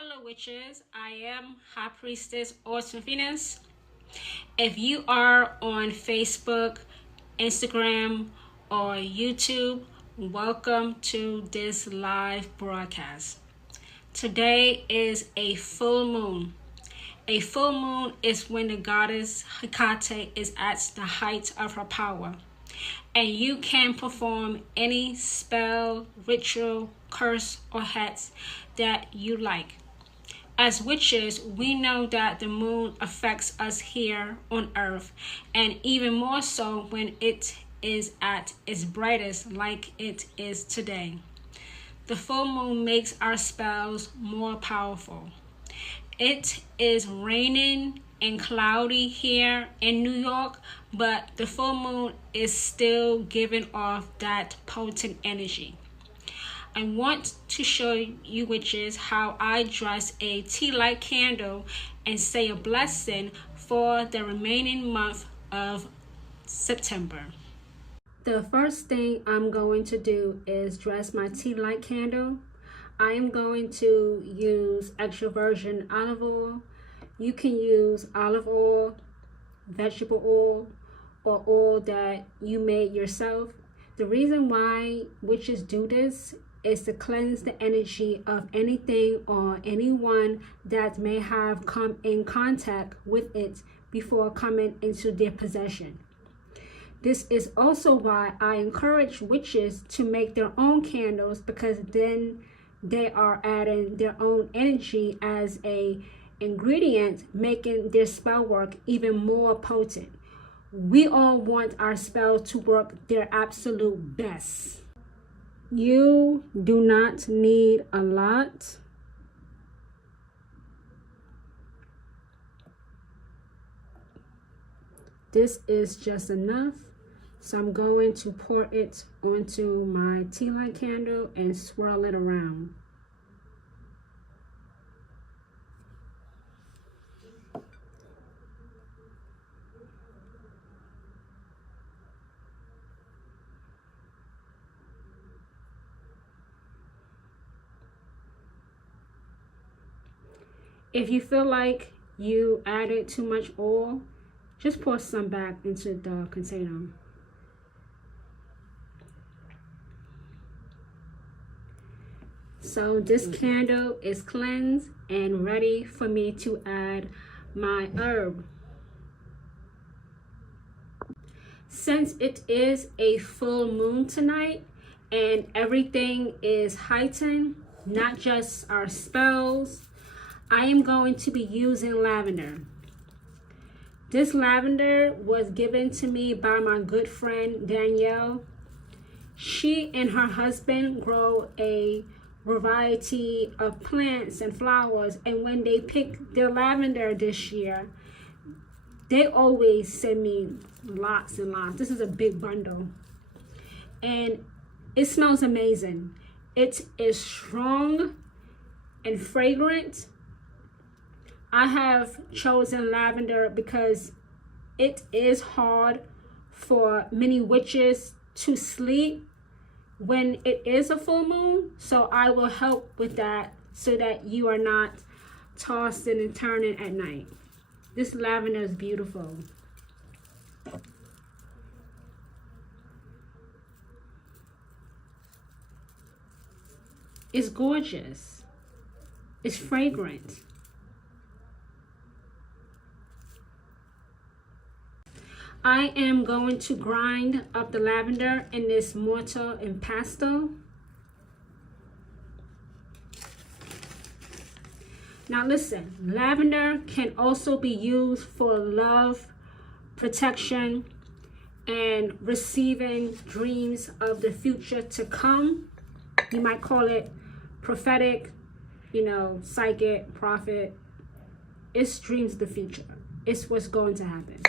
Hello witches, I am High Priestess Autumn Venus. If you are on Facebook, Instagram, or YouTube, welcome to this live broadcast. Today is a full moon. A full moon is when the goddess Hecate is at the height of her power, and you can perform any spell, ritual, curse, or hex that you like. As witches, we know that the moon affects us here on earth, and even more so when it is at its brightest like it is today. The full moon makes our spells more powerful. It is raining and cloudy here in New York, but the full moon is still giving off that potent energy. I want to show you witches how I dress a tea light candle and say a blessing for the remaining month of September. The first thing I'm going to do is dress my tea light candle. I am going to use extra virgin olive oil. You can use olive oil, vegetable oil, or oil that you made yourself. The reason why witches do this is to cleanse the energy of anything or anyone that may have come in contact with it before coming into their possession. This is also why I encourage witches to make their own candles, because then they are adding their own energy as a ingredient, making their spell work even more potent. We all want our spell to work their absolute best. You do not need a lot. This is just enough. So I'm going to pour it onto my tea light candle and swirl it around. If you feel like you added too much oil, just pour some back into the container. So this candle is cleansed and ready for me to add my herb. Since it is a full moon tonight and everything is heightened, not just our spells, I am going to be using lavender. This lavender was given to me by my good friend Danielle. She and her husband grow a variety of plants and flowers, and when they pick their lavender this year, they always send me lots and lots. This is a big bundle, and it smells amazing. It is strong and fragrant. I have chosen lavender because it is hard for many witches to sleep when it is a full moon. So I will help with that so that you are not tossing and turning at night. This lavender is beautiful. It's gorgeous. It's fragrant. I am going to grind up the lavender in this mortar and pestle. Now listen, lavender can also be used for love, protection, and receiving dreams of the future to come. You might call it prophetic, psychic, prophet. It's dreams of the future. It's what's going to happen.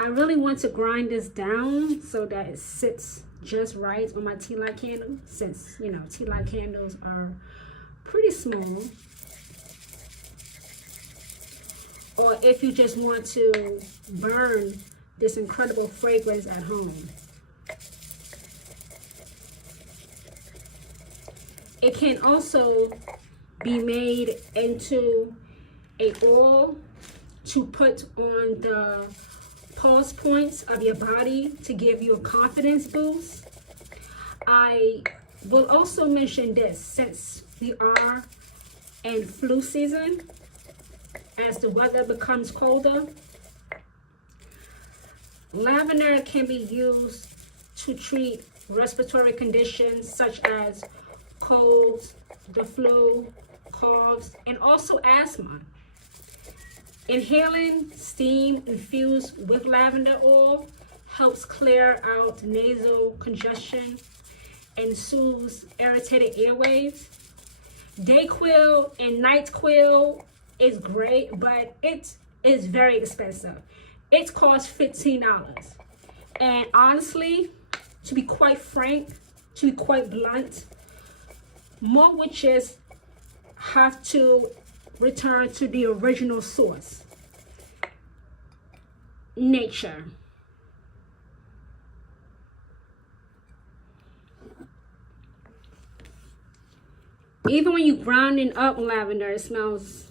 I really want to grind this down so that it sits just right on my tea light candle, since, tea light candles are pretty small. Or if you just want to burn this incredible fragrance at home. It can also be made into a oil to put on the pulse points of your body to give you a confidence boost. I will also mention this, since we are in flu season, as the weather becomes colder, lavender can be used to treat respiratory conditions such as colds, the flu, coughs, and also asthma. Inhaling steam infused with lavender oil helps clear out nasal congestion and soothes irritated airways. Dayquil and NyQuil is great, but it is very expensive. It costs $15. And honestly, to be quite frank, to be quite blunt, more witches have to return to the original source, nature. Even when you grounding up lavender, it smells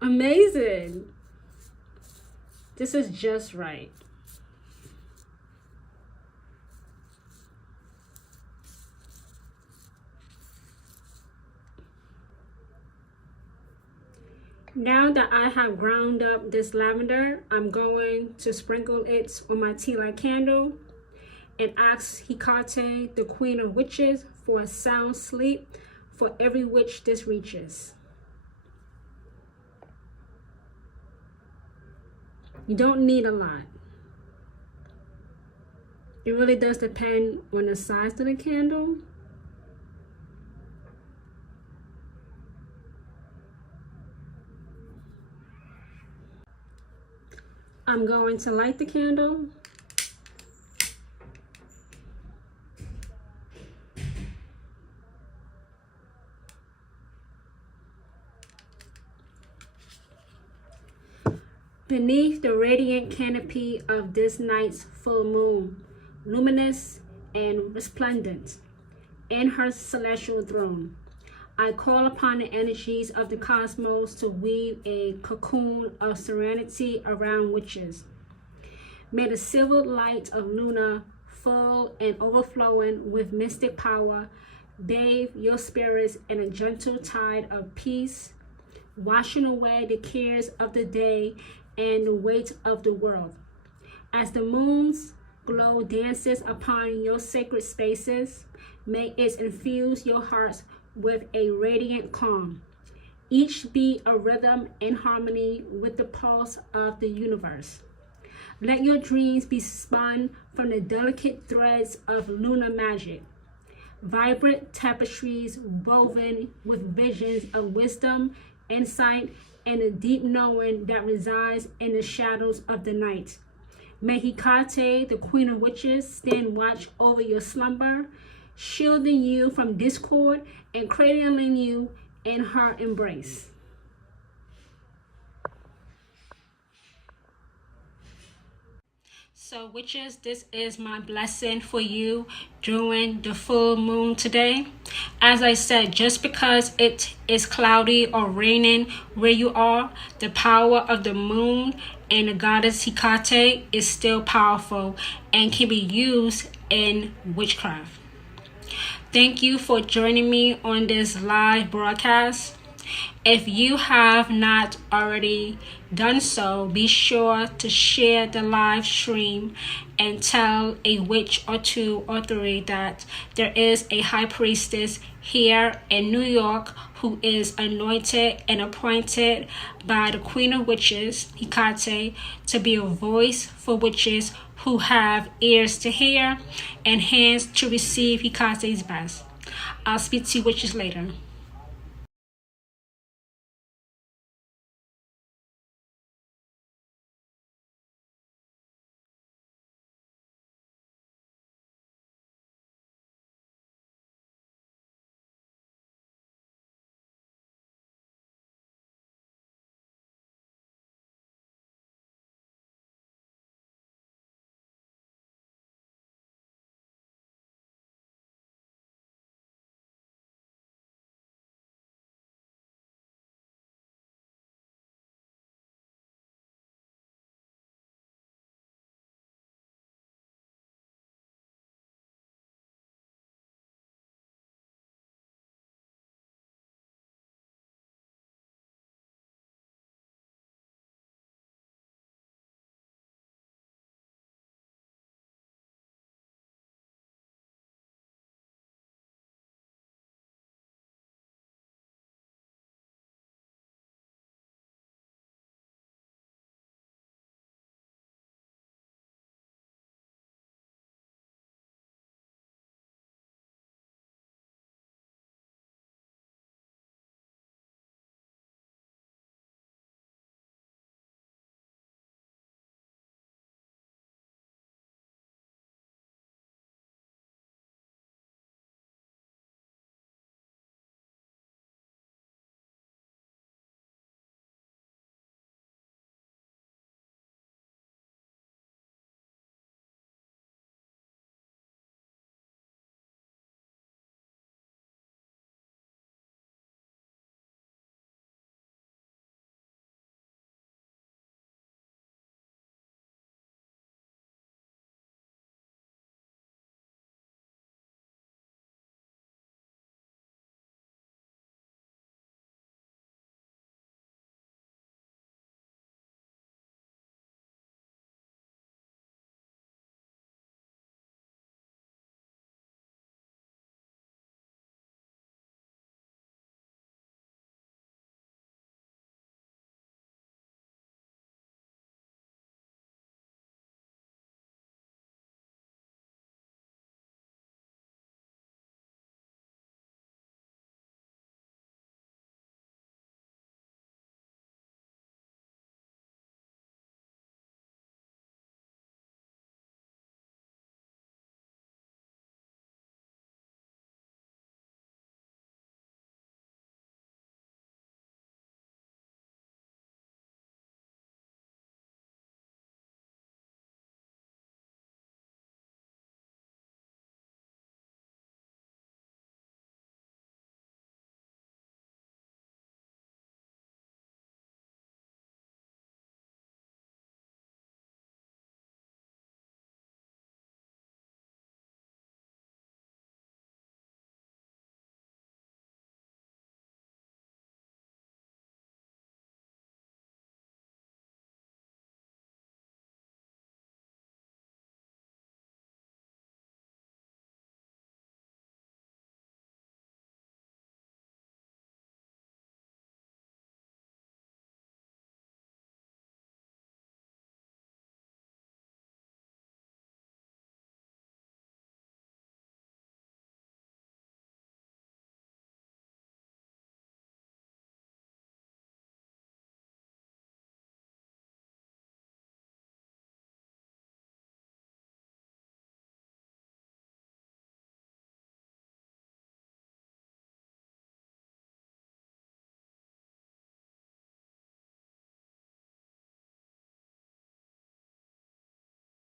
amazing. This is just right. Now that I have ground up this lavender, I'm going to sprinkle it on my tea light candle and ask Hecate, the Queen of Witches, for a sound sleep for every witch this reaches. You don't need a lot. It really does depend on the size of the candle. I'm going to light the candle. Beneath the radiant canopy of this night's full moon, luminous and resplendent, in her celestial throne, I call upon the energies of the cosmos to weave a cocoon of serenity around witches. May the silver light of Luna, full and overflowing with mystic power, bathe your spirits in a gentle tide of peace, washing away the cares of the day and the weight of the world. As the moon's glow dances upon your sacred spaces, may it infuse your hearts with a radiant calm, each beat a rhythm in harmony with the pulse of the universe. Let your dreams be spun from the delicate threads of lunar magic, vibrant tapestries woven with visions of wisdom, insight, and the deep knowing that resides in the shadows of the night. May Hecate, the Queen of Witches, stand watch over your slumber, shielding you from discord and cradling you in her embrace. So witches, this is my blessing for you during the full moon today. As I said, just because it is cloudy or raining where you are, the power of the moon and the goddess Hecate is still powerful and can be used in witchcraft. Thank you for joining me on this live broadcast. If you have not already done so, be sure to share the live stream and tell a witch or two or three that there is a high priestess here in New York who is anointed and appointed by the Queen of Witches, Hecate, to be a voice for witches who have ears to hear and hands to receive Hecate's best. I'll speak to you witches later.